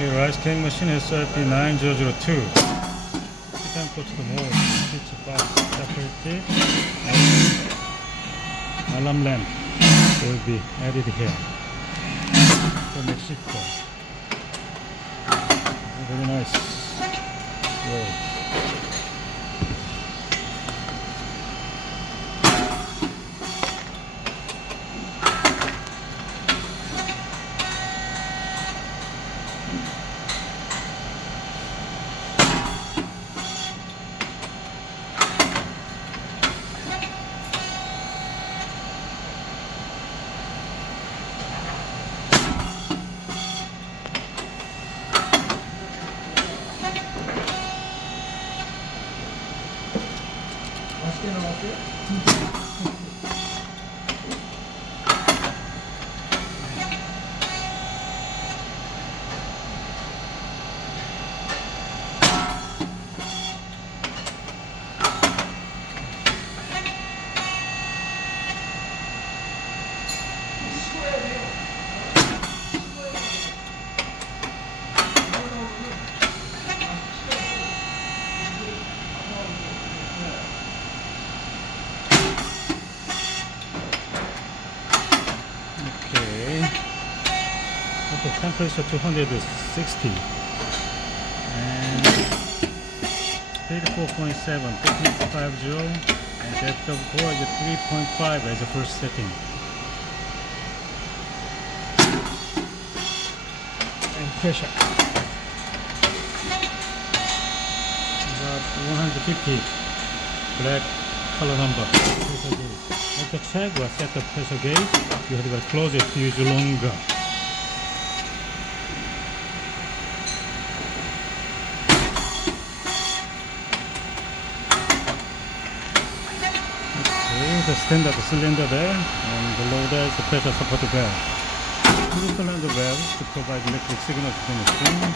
Okay, rice cake machine SYP9002. Titanium Coated Moulds, switch box, separated, and alarm lamp will be added here. From Mexico. Very nice. Great. 맛있게 나왔어요? Okay, temperature 260 and speed 4.7, thickness 50, and depth of core is 3.5 as the first setting. And pressure about 150, black color number. Pressure gauge. At the check or set the pressure gauge, you have to close it to use longer. The standard cylinder there, and below there is the pressure support valve. Two cylinder valves to provide electric signal to the machine.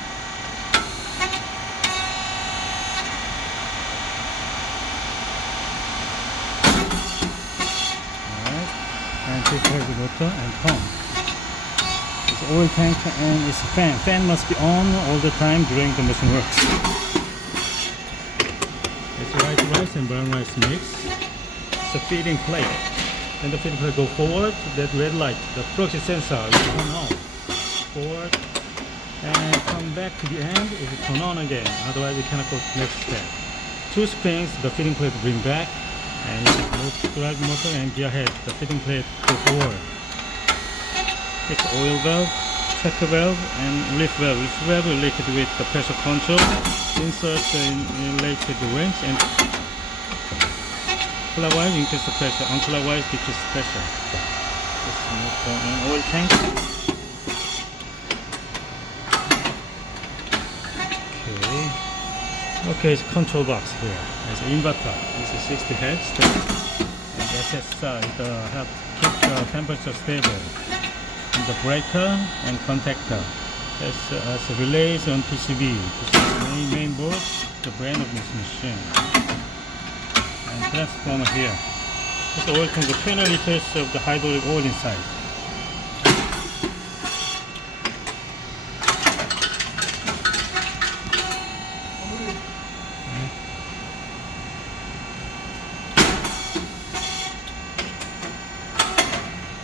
Alright, and two-phase motor and pump. It's oil tank and it's a fan. Fan must be on all the time during the machine works. It's white rice and brown rice mix. The feeding plate. When the feeding plate go forward, that red light, the proxy sensor will turn on. Forward and come back to the end, it will turn on again. Otherwise you cannot go to the next step. Two springs, the feeding plate bring back, and move drive motor and gear head. The feeding plate go forward. It's oil valve, checker valve, and relief valve. Relief valve related with the pressure control. Insert related wrench and clockwise increase the pressure, unclockwise decrease the pressure. Let's move on an oil tank. Okay, it's control box here. There's an inverter. This is 60 Hz. And SSR to help keep the temperature stable. And the breaker and contactor. There's relays on PCB. This is the main board, the brain of this machine. And transformer here. This oil tank, the 20 liters of the hydraulic oil inside.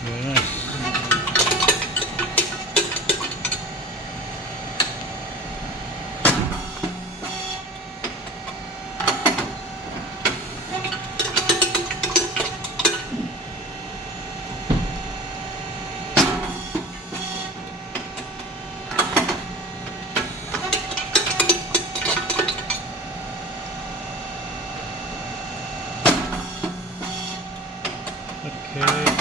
Very nice. Okay.